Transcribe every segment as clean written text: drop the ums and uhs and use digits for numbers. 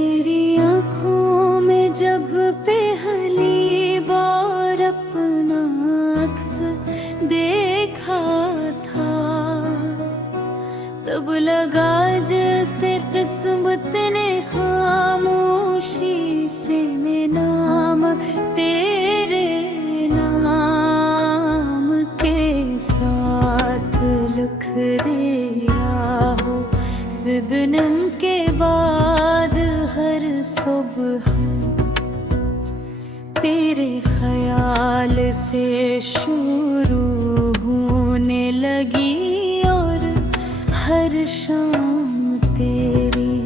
तेरी आँखों में जब पहली बार अपना अक्स देखा था, तब लगा जैसे किस्मत ने खामोशी से मैं नाम तेरे नाम के साथ लिख दिया हो। सिदनम के बाद हर सुबह तेरे ख्याल से शुरू होने लगी और हर शाम तेरी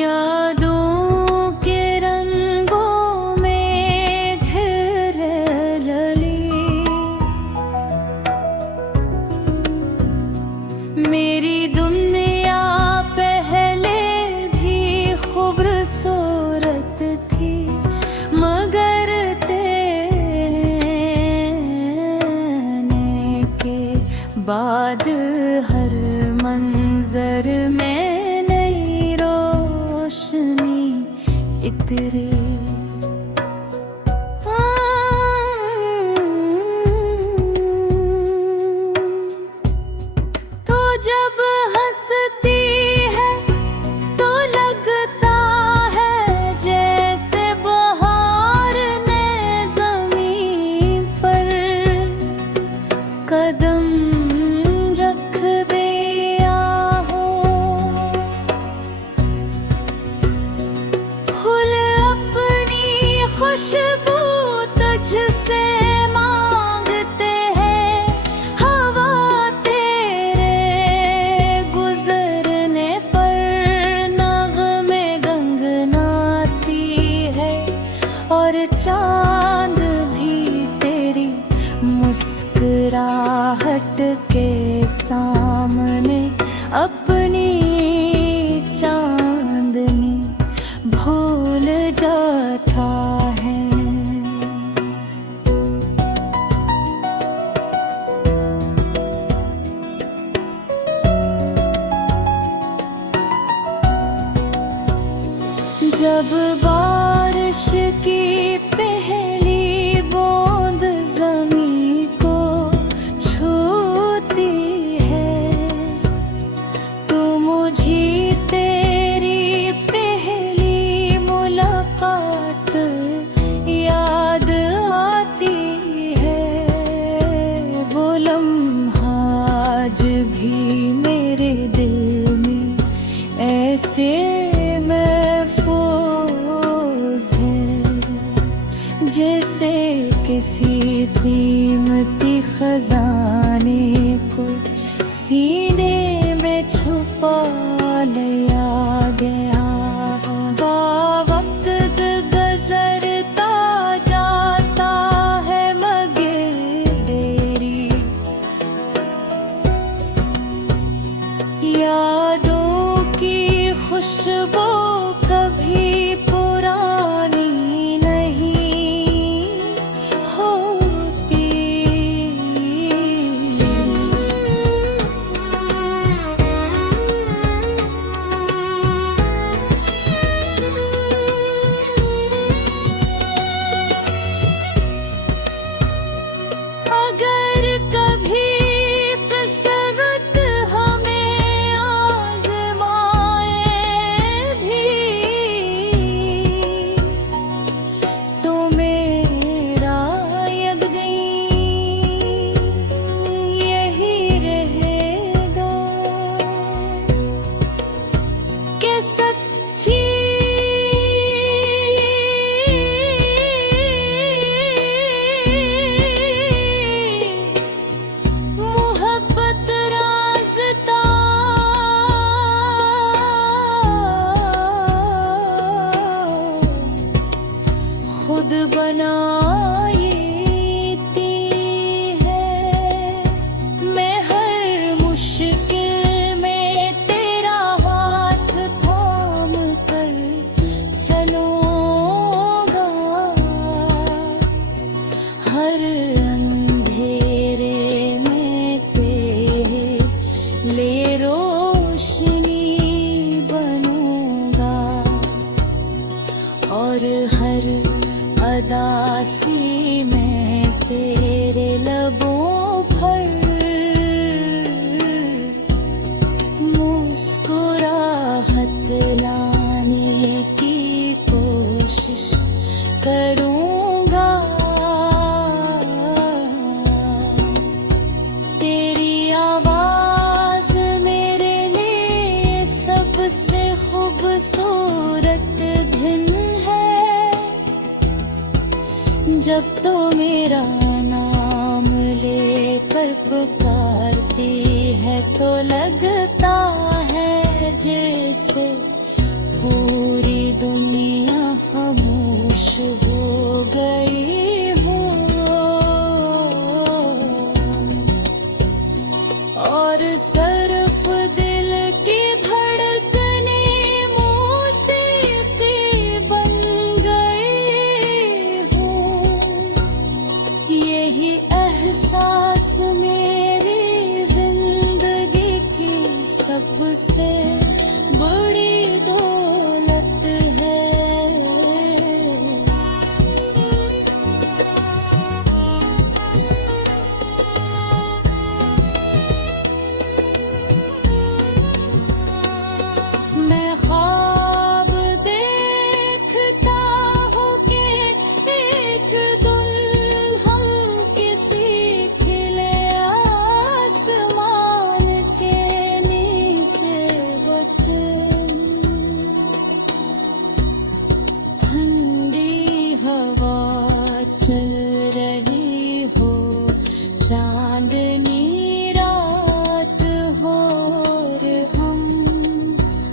यादों के रंगों में घिर लली। मेरी दुनिया पहले भी खूबसूरत थी, मगर तेरे के बाद हर मंजर में नई रोशनी इतरे। तो जब हंसती है तो लगता है जैसे बहार ने ज़मीन पर कदम रख दिया हो। फूल अपनी खुशबू तुझसे मांगते हैं, हवा तेरे गुजरने पर नग़मे गंगनाती है, और चांद भी तेरी मुस्कुराहट के सामने अपनी चांदनी भूल जाता है। जब बारिश की पहली बूंद ज़मीं को छूती है, तो मुझे तेरी पहली मुलाकात याद आती है। वो लम्हा आज भी मेरे दिल में ऐसे जैसे किसी कीमती खजाने को सीने में छुपा लिया गया। वक्त गुजरता जाता है मगर तेरी यादों की खुशबू कभी पुरानी खुद बनाती है। मैं हर मुश्किल में तेरा हाथ थाम कर चलूँगा, हर अंधेरे में तेरे ले रोशनी बनूँगा। हर अदा सी मैं तेरे लबों पर मुस्कुराहट लाने की कोशिश करूँगा। तेरी आवाज़ मेरे लिए सबसे खूबसूरत धन है। जब तो मेरा नाम लेकर पुकारती है तो लगता है जैसे पूरी दुनिया खामोश हो गई हो। और सिर्फ दिल की धड़कने मौसीकी बन गई हो। यही एहसास मेरी जिंदगी की सबसे बड़ी दौलत है। मैं ख्वाब देखता हूँ कि एक दुल्हन किसी खिले आसमान के नीचे वतन। ठंडी हवा चल रही हो, चांदनी रात हो और हम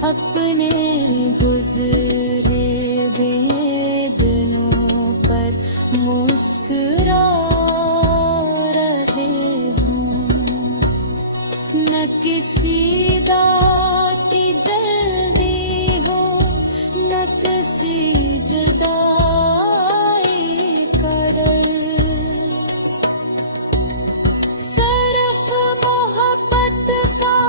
अपने गुजरे हुए दिनों पर मुस्कुरा रहे हों। न किसी बात की जल्दी हो, न किसी जुदाई का डर। सिर्फ मोहब्बत का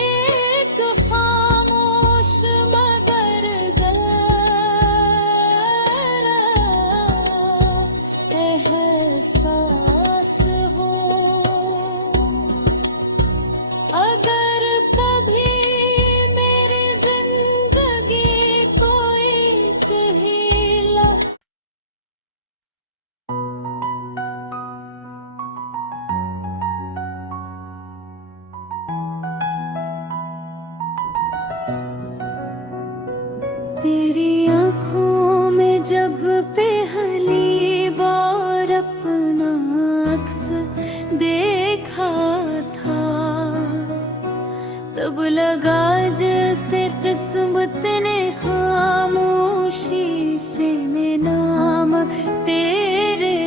एक खामोश मगर गहरा एहसास हो। अगर कभी मेरी जिंदगी कोई कहीं लम्हा तेरी आँखों में जब पहली बार अपना अक्स देखा था, तब लगा जैसे किस्मत ने खामोशी से नाम तेरे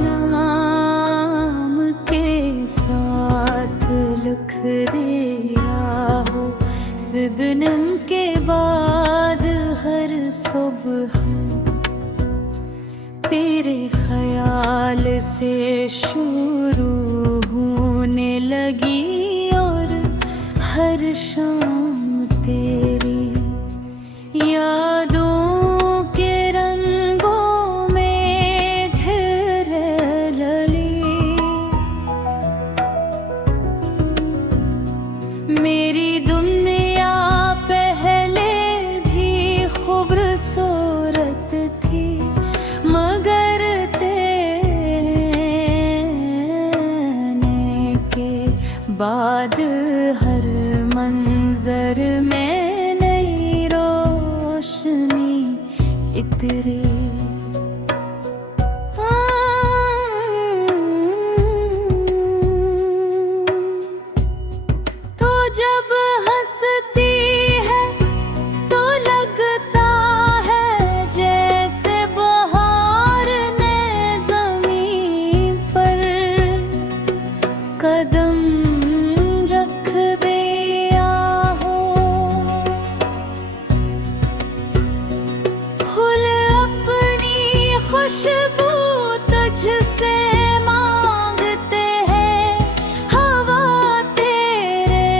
नाम के साथ लिख दिया हो। सिदनम के बाद हर सुबह तेरे ख्याल से शुरू होने लगी और हर शाम तेरी यादों के रंगों में घिर लली। मेरी दुनिया पहले भी खूबसूरत थी, मगर तेने के बाद हर मंजर में नई रोशनी इतरी। तो जब हंसती है तो लगता है जैसे बहार ने ज़मीन पर कदम रख दिया हो। फूल अपनी खुशबू तुझसे मांगते हैं, हवा तेरे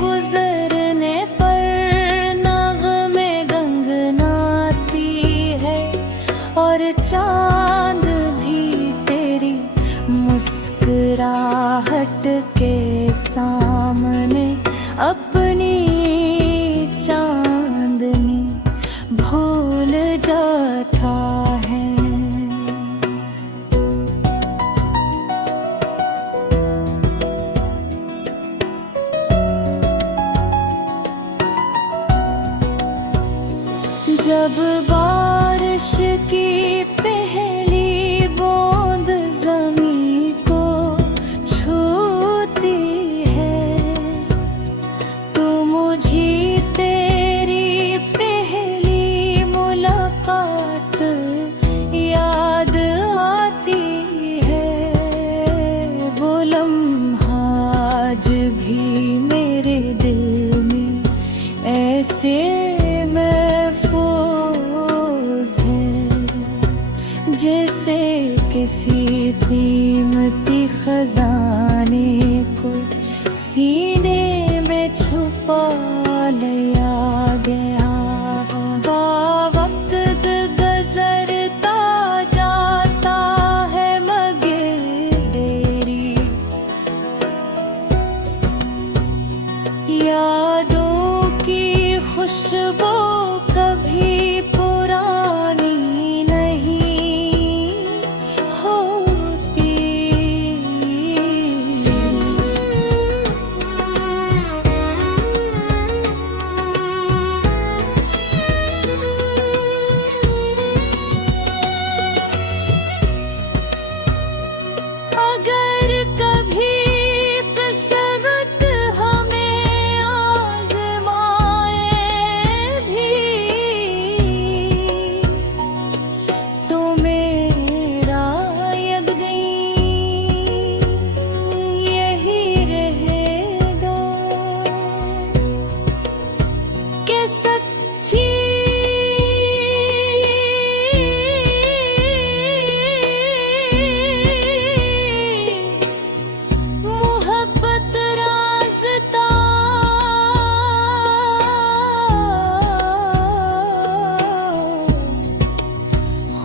गुजरने पर नगमे गंगनाती और चांद भी तेरी मुस्कुराहट के सामने अपनी चांदनी भूल जाता है। जब बारिश की पहली बूंद ज़मीं को छूती है तो मुझे तेरी पहली मुलाकात याद आती है। वो लम्हा आज भी मेरे दिल में ऐसे जैसे किसी कीमती खजाने को सीने में छुपा लिया गया। वक्त गुजरता जाता है मगर तेरी यादों की खुशबू कभी पुरानी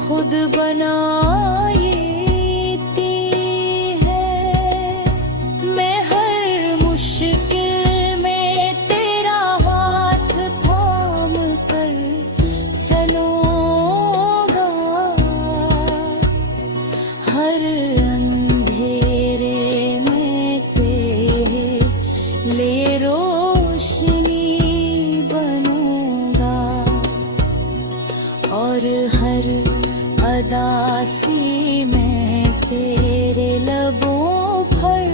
खुद बनाती है। मैं हर मुश्किल में तेरा हाथ थाम कर चलूँगा। हर अंधेरे में तेरे लिए रोशनी बनूँगा और हर अदासी में तेरे लबों पर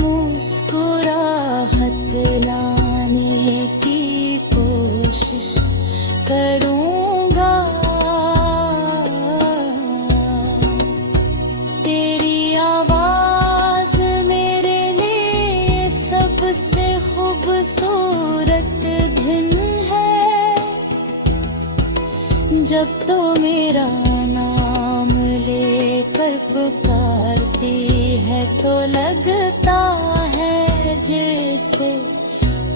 मुस्कुराहट लाने की कोशिश करूँगा। तेरी आवाज़ मेरे लिए सबसे खूबसूरत दिन है। जब तो मेरा नाम लेकर पुकारती है तो लगता है जैसे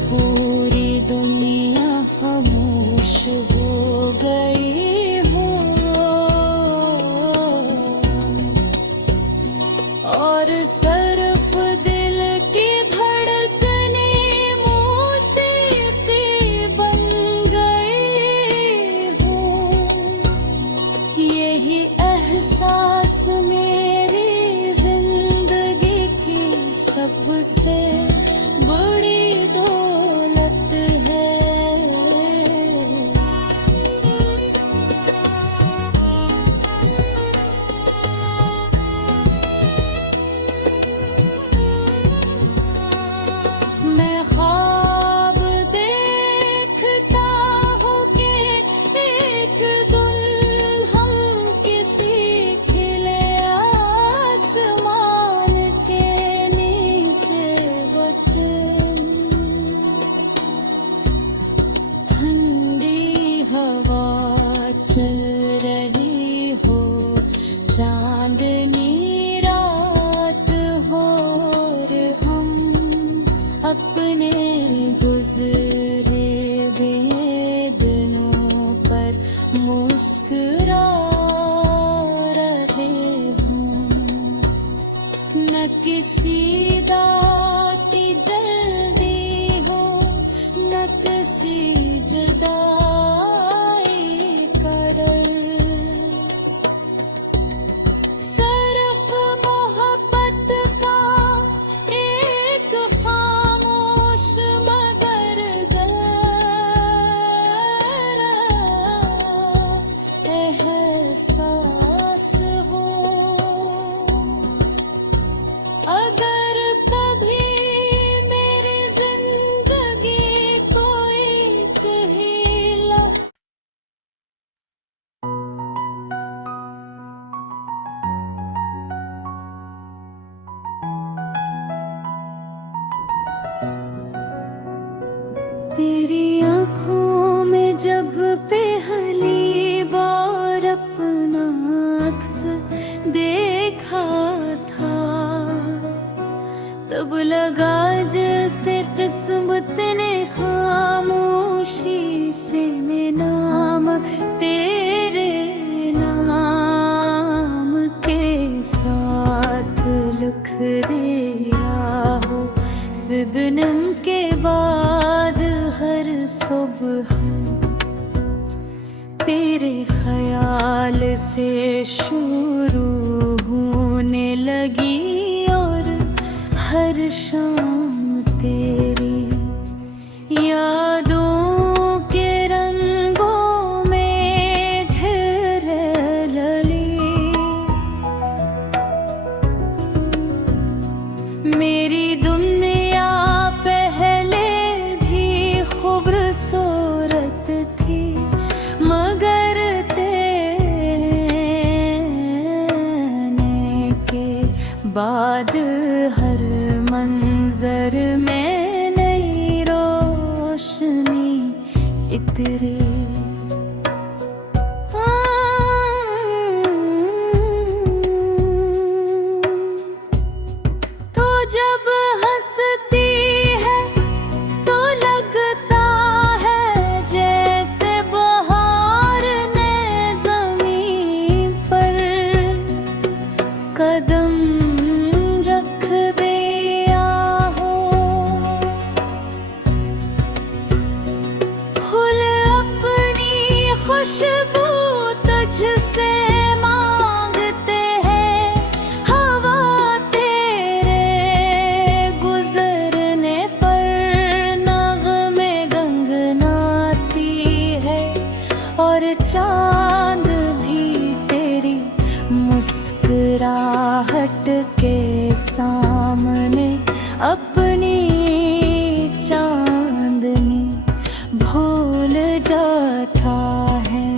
पूरी दुनिया खामोश हो गई हो और सिर्फ दिल की धड़कने मौसीकी बन गई हो। यही एहसास मेरी जिंदगी की सबसे लगा जैसे किस्मत ने खामोशी से मैं नाम तेरे नाम के साथ लिख दिया हो। सिदनम के बाद हर सुबह तेरे ख्याल से शुरू होने लगी और हर शाम तेरी यादों के रंगों में घिर लली। मेरी दुनिया पहले भी खूबसूरत थी, मगर तेरे के बाद हर मंजर में नई रोशनी इतरी। तो जब हंसती है तो लगता है जैसे बहार ने ज़मीन पर कदम रख दिया हो। फूल अपनी खुशबू तुझसे मांगते हैं, हवा तेरे गुजरने पर नग़मे गंगनाती है, और चांद भी तेरी मुस्कुराहट के सामने अपनी चांदनी भूल जाता है।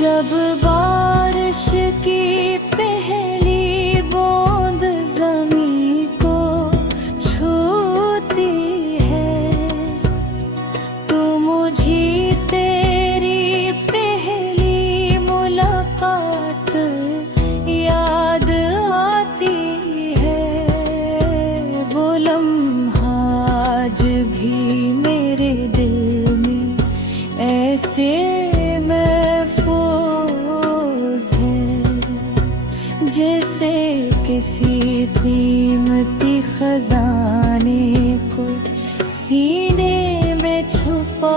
जब बारिश की पहली बूंद ज़मीं को छूती है, तो मुझे तेरी पहली मुलाकात याद आती है। वो लम्हा आज भी मेरे दिल में ऐसे जैसे किसी कीमती खजाने को सीने में छुपा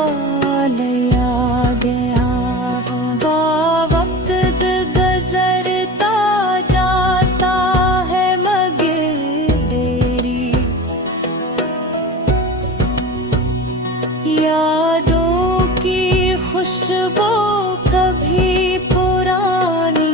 लिया गया। वक्त गुजरता जाता है मगर तेरी यादों की खुशबू कभी पुरानी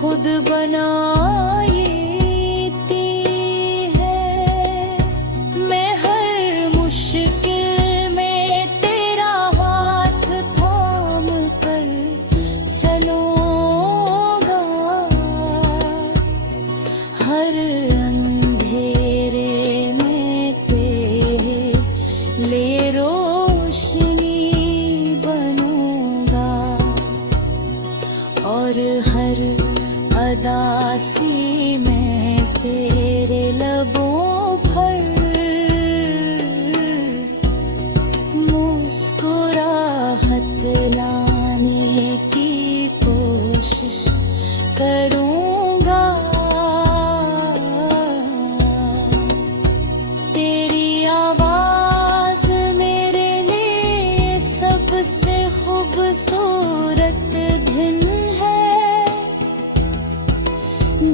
खुद बनाती है। मैं हर मुश्किल में तेरा हाथ थाम कर चलूँगा, हर अंधेरे में तेरे ले रोशनी बनूँगा, और हर अदासी में तेरे लबों पर करूँगा। तेरी आवाज़ मेरे लिए सबसे खूबसूरत दिन है।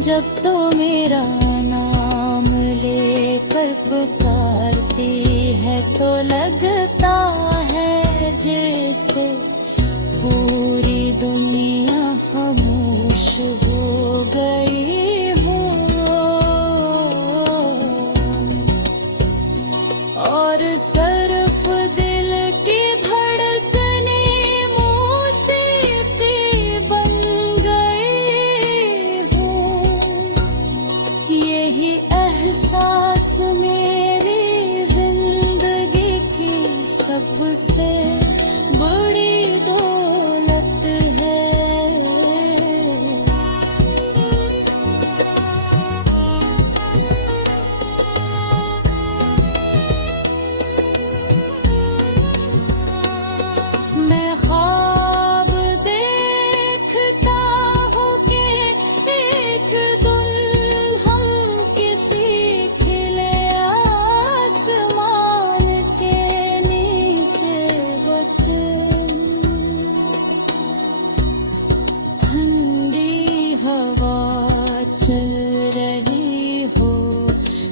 जब तो मेरा नाम लेकर पुकारती है तो लगता है जैसे पूरी दुनिया खामोश हो गई हो। और सिर्फ दिल की धड़कने मौसीकी बन गई हो। यही एहसास मेरी जिंदगी की सबसे बड़ी दौलत है। मैं ख्वाब देखता हूँ कि एक दुल्हन किसी खिले आसमान के नीचे वतन। ठंडी हवा चल रही हो,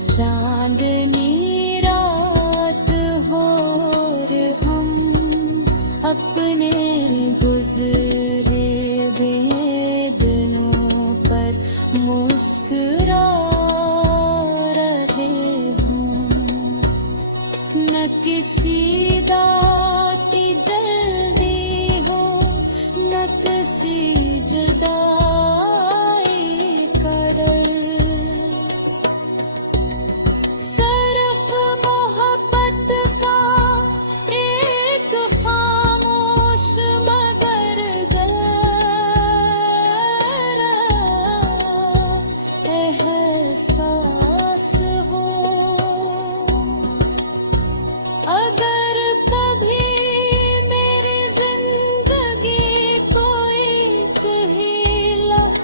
चांदनी रात हो, और हम अपने गुजरे हुए दिनों पर मुस्कुरा रहे हों। न किसी दाग की जल्दी हो, न किसी जुदाई का डर। सिर्फ मोहब्बत का एक खामोश मगर गहरा एहसास हो। अगर कभी मेरी जिंदगी कोई कहीं लम्हा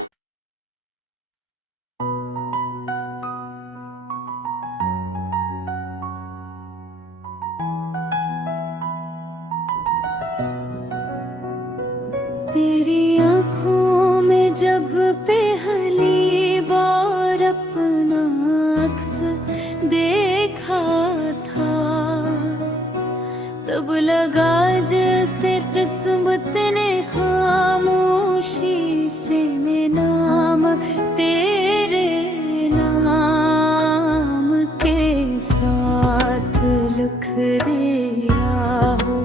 तेरी आँखों में जब पहली बार अपना अक्स देखा था, तब लगा जैसे किस्मत ने खामोशी से मैं नाम तेरे नाम के साथ लिख दिया हो।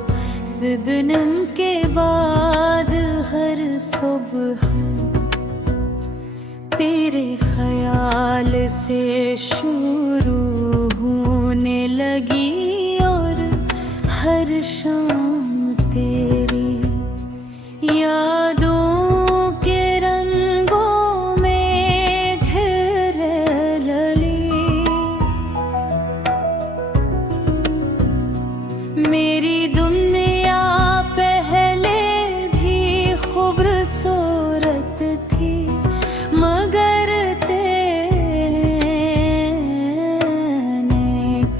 सिदनम के बाद हर सुबह तेरे ख्याल से शुरू होने लगी, और हर शाम तेरी यादों के रंगों में घिर लली। मेरी दुनिया पहले भी खूबसूरत थी, मगर तेरे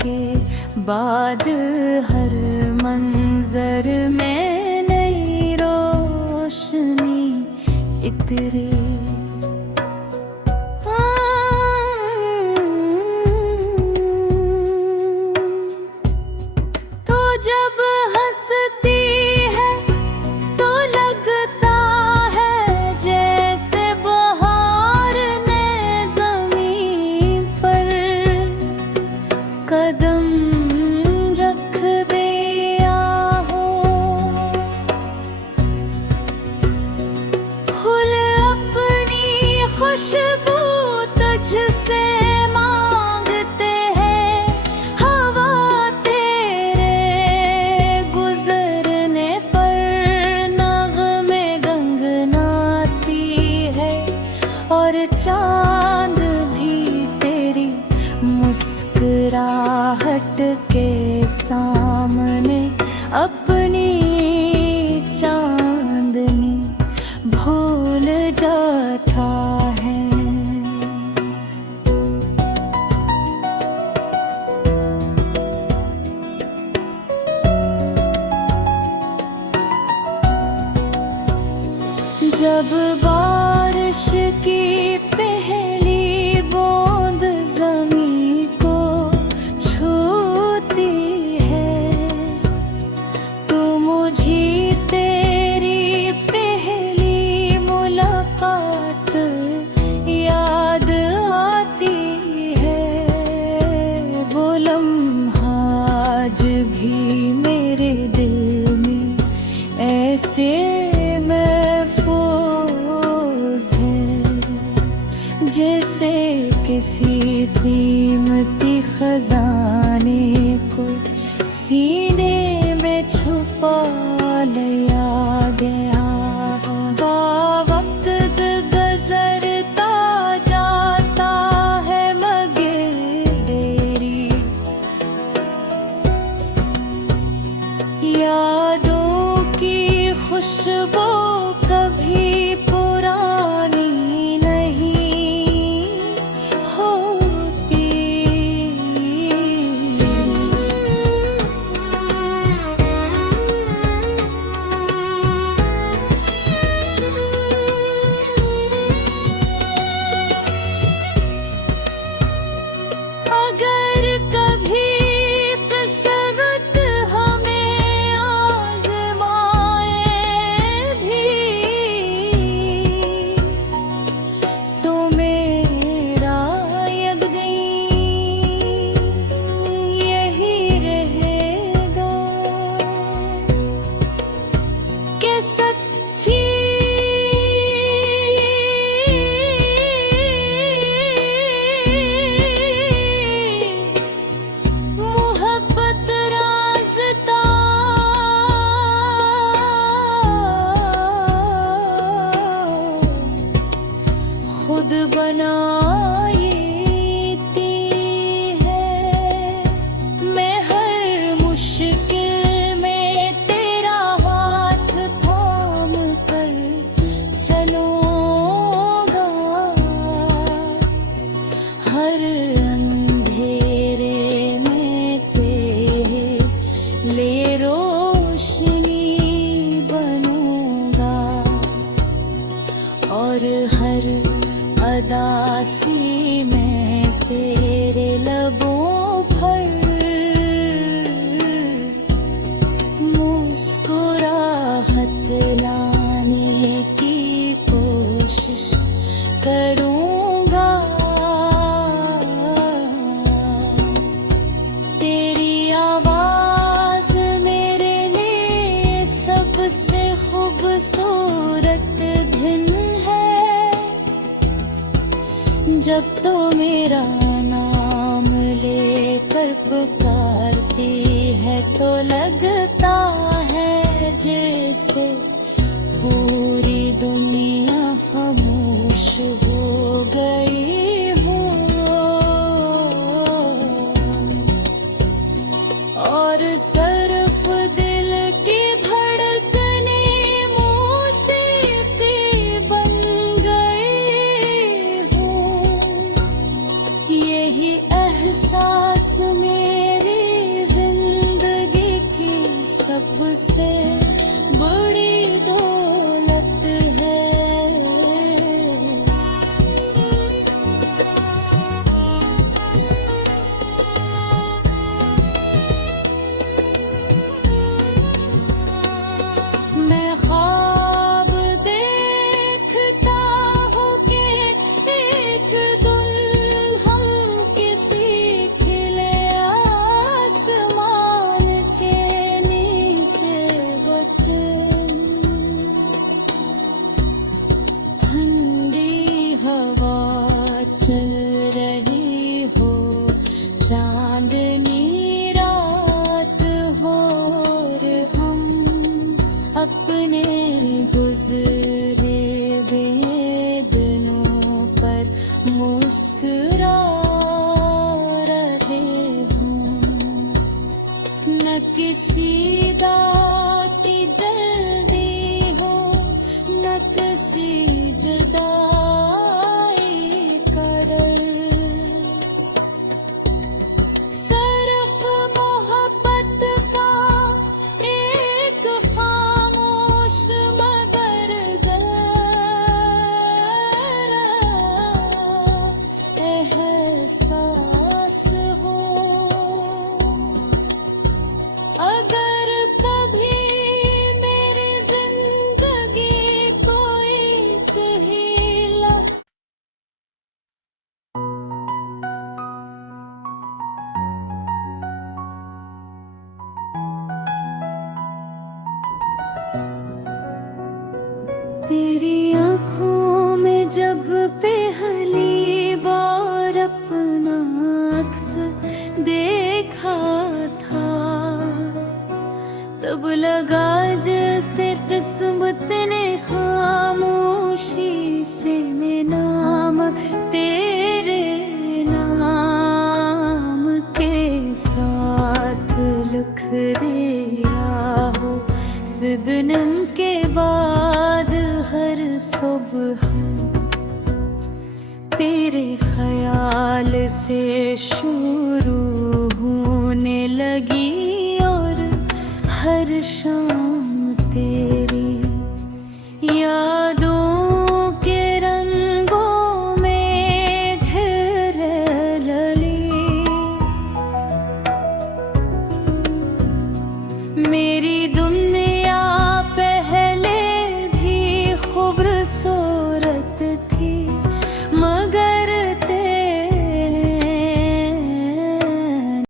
के बाद हर मंजर में नई रोशनी इतरी। तो जब हंसती है तो लगता है जैसे बहार ने ज़मीन पर कदम रख दिया हो। फूल अपनी खुशबू तुझसे मांगते हैं, हवा तेरे गुजरने पर नगमे गंगनाती है, और चांद भी तेरी मुस्कुराहट के सामने अपनी चांदनी भूल जाता किसी कीमती खजाने को सीने में छुपा लिया गया। वक्त गुजरता जाता है मगर डेरी यादों की खुशबू कभी पुरानी नहीं होती। अगर कभी किस्मत हमें आज़माए भी तो मेरा यकीन यही रहेगा कि सच्ची मोहब्बत राज़ता खुद बनाती है। मैं हर मुश्किल में तेरा हाथ थाम कर चलूँगा। हर अंधेरे में तेरे लिए रोशनी बनूंगा और हर अदा सी मैं तेरे लबों पर मुस्कुराहट लाने की कोशिश करूँगा। तेरी आवाज़ मेरे लिए सबसे खूबसूरत दिन है। जब तो मेरा नाम लेकर पुकारती है तो लगता है जैसे पूरी दुनिया खामोश हो गई हो और सिर्फ दिल की धड़कने मौसीकी बन गई हो। यही एहसास मेरी जिंदगी की सबसे बड़ी लगा जैसे किस्मत ने खामोशी से मैं नाम तेरे नाम के साथ लिख दिया हो। सदनम के बाद हर सुबह तेरे ख्याल से शुरू होने लगी और हर शाम